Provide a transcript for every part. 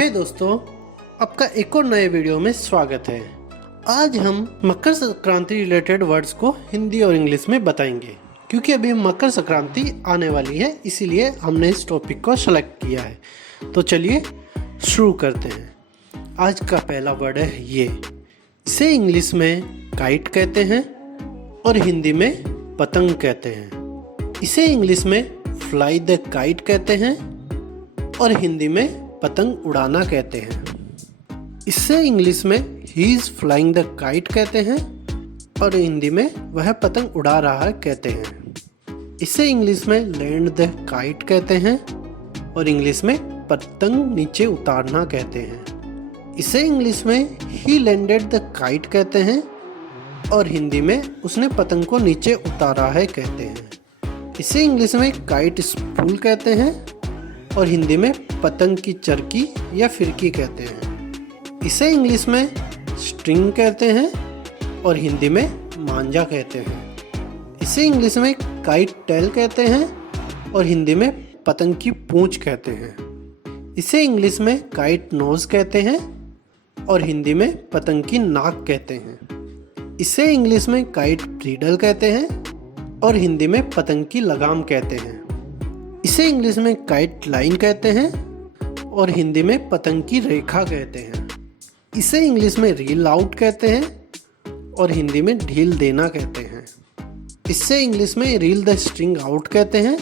हे दोस्तों, आपका एक और नए वीडियो में स्वागत है। आज हम मकर संक्रांति रिलेटेड वर्ड्स को हिंदी और इंग्लिश में बताएंगे, क्योंकि अभी मकर संक्रांति आने वाली है, इसीलिए हमने इस टॉपिक को सेलेक्ट किया है। तो चलिए शुरू करते हैं। आज का पहला वर्ड है ये। इसे इंग्लिश में काइट कहते हैं और हिंदी में पतंग कहते हैं। इसे इंग्लिश में फ्लाई द काइट कहते हैं और हिंदी में पतंग उड़ाना कहते हैं। इससे इंग्लिश में he is flying the kite कहते हैं और हिंदी में वह पतंग उड़ा रहा है कहते हैं। इसे इंग्लिश में लैंड द काइट कहते हैं और इंग्लिश में पतंग नीचे उतारना कहते हैं। इसे इंग्लिश में ही लैंडेड द काइट कहते हैं और हिंदी में उसने पतंग को नीचे उतारा है कहते हैं। इसे इंग्लिश में काइट स्पूल कहते हैं और हिंदी में पतंग की चरखी या फिरकी कहते हैं। इसे इंग्लिश में स्ट्रिंग कहते हैं और हिंदी में मांझा कहते हैं। इसे इंग्लिश में काइट टेल कहते हैं और हिंदी में पतंग की पूंछ कहते हैं। इसे इंग्लिश में काइट नोज कहते हैं और हिंदी में पतंग की नाक कहते हैं। इसे इंग्लिश में काइट ब्रीडल कहते हैं और हिंदी में पतंग की लगाम कहते हैं। इसे इंग्लिश में काइट लाइन कहते हैं और हिंदी में पतंग की रेखा कहते हैं। इसे इंग्लिश में रील आउट कहते हैं और हिंदी में ढील देना कहते हैं। इससे इंग्लिश में रील द स्ट्रिंग आउट कहते हैं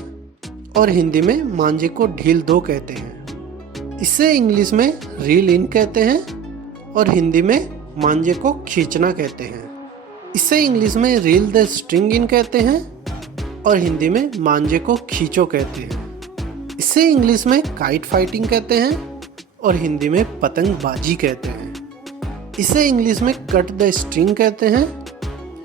और हिंदी में मांझे को ढील दो कहते हैं। इसे इंग्लिश में रील इन कहते हैं और हिंदी में मांझे को खींचना कहते हैं। इसे इंग्लिश में रील द स्ट्रिंग इन कहते हैं और हिंदी में मांझे को खींचो कहते हैं। इसे इंग्लिश में काइट फाइटिंग कहते हैं और हिंदी में पतंगबाजी कहते हैं। इसे इंग्लिश में कट द स्ट्रिंग कहते हैं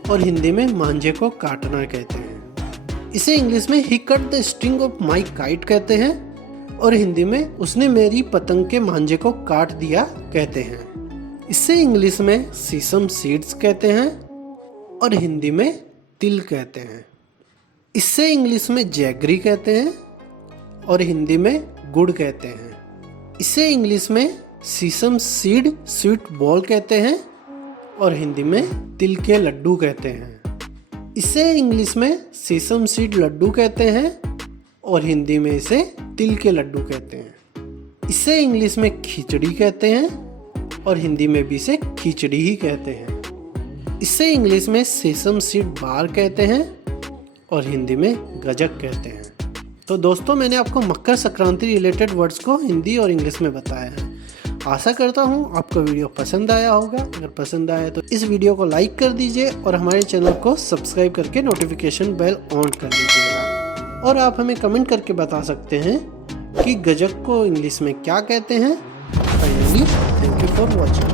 और हिंदी में मांझे को काटना कहते हैं। इसे इंग्लिश में ही cut the string of my kite कहते हैं और हिंदी में उसने मेरी पतंग के मांझे को काट दिया कहते हैं। इसे इंग्लिश में सीसम सीड्स कहते हैं और हिंदी में तिल कहते हैं। इससे इंग्लिश में जैगरी कहते हैं और हिंदी में गुड़ कहते हैं। इसे इंग्लिश में सीसम सीड स्वीट बॉल कहते हैं और हिंदी में तिल के लड्डू कहते हैं। इसे इंग्लिश में सीसम सीड लड्डू कहते हैं और हिंदी में इसे तिल के लड्डू कहते हैं। इसे इंग्लिश में खिचड़ी कहते हैं और हिंदी में भी इसे खिचड़ी ही कहते हैं। इसे इंग्लिश में सेसम सीड बार कहते हैं और हिंदी में गजक कहते हैं। तो दोस्तों, मैंने आपको मकर संक्रांति रिलेटेड वर्ड्स को हिंदी और इंग्लिश में बताया है। आशा करता हूँ आपको वीडियो पसंद आया होगा। अगर पसंद आया तो इस वीडियो को लाइक कर दीजिए और हमारे चैनल को सब्सक्राइब करके नोटिफिकेशन बेल ऑन कर लीजिएगा। और आप हमें कमेंट करके बता सकते हैं कि गजक को इंग्लिश में क्या कहते हैं। Finally, thank you for watching.